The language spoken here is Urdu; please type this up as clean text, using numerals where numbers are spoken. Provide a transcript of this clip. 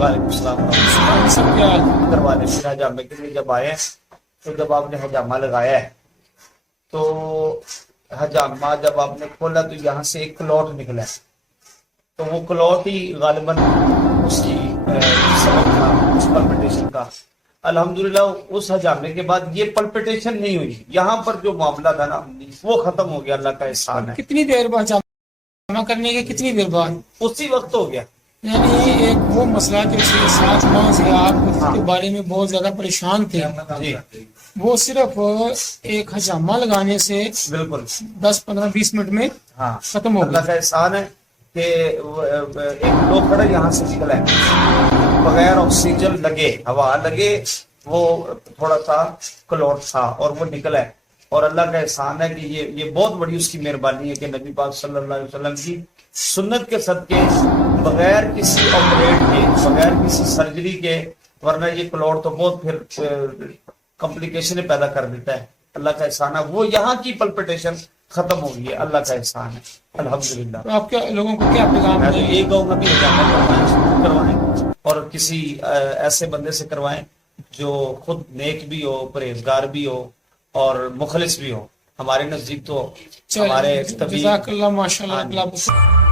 وعلیکم السلام سب کیا حال ہے؟ کروانے پھر حجامے کے لیے جب آئے تو جب آپ نے حجامہ لگایا ہے تو حجامہ جب آپ نے کھولا تو یہاں سے ایک کلوٹ نکلا ہے، تو وہ کلوٹ ہی غالباً اس کی سبب تھا اس پلپٹیشن کا۔ الحمدللہ اس حجامے کے بعد یہ پلپٹیشن نہیں ہوئی، یہاں پر جو معاملہ تھا نا وہ ختم ہو گیا، اللہ کا احسان ہے۔ کتنی دیر بعد جمع کرنے کے کتنی دیر بعد؟ اسی وقت ہو گیا۔ یعنی ایک وہ مسئلہ جو 6-7 ماہ سے آپ اس ہاں کے بارے میں بہت زیادہ پریشان تھے، جی وہ صرف ایک حجامہ لگانے سے بالکل 10-15-20 منٹ میں ہاں، ختم ہو اللہ گیا۔ کا احسان ہے کہ ایک لوکڑا یہاں سے نکلا ہے بغیر آکسیجن لگے، ہوا لگے، وہ تھوڑا سا کلوٹ تھا اور وہ نکلا ہے۔ اور اللہ کا احسان ہے کہ یہ بہت بڑی اس کی مہربانی ہے کہ نبی پاک صلی اللہ علیہ وسلم کی سنت کے صدقے بغیر کسی آپریٹ کے، بغیر کسی سرجری کے، ورنہ یہ کلوٹ تو بہت پھر کمپلیکیشن پیدا کر دیتا ہے۔ اللہ کا احسان ہے وہ یہاں کی پلپٹیشن ختم ہو گئی ہے، اللہ کا احسان ہے الحمدللہ۔ تو آپ کیا لوگوں کو کیا پیغام میں تو دیں؟ یہ کہوں گا کہ حجامہ کروائیں اور کسی ایسے بندے سے کروائیں جو خود نیک بھی ہو، پرہیزگار بھی ہو اور مخلص بھی ہو۔ ہمارے نزدیک تو ہمارے طبیب جزاک اللہ، ماشاء اللہ، ہاں جی۔ اللہ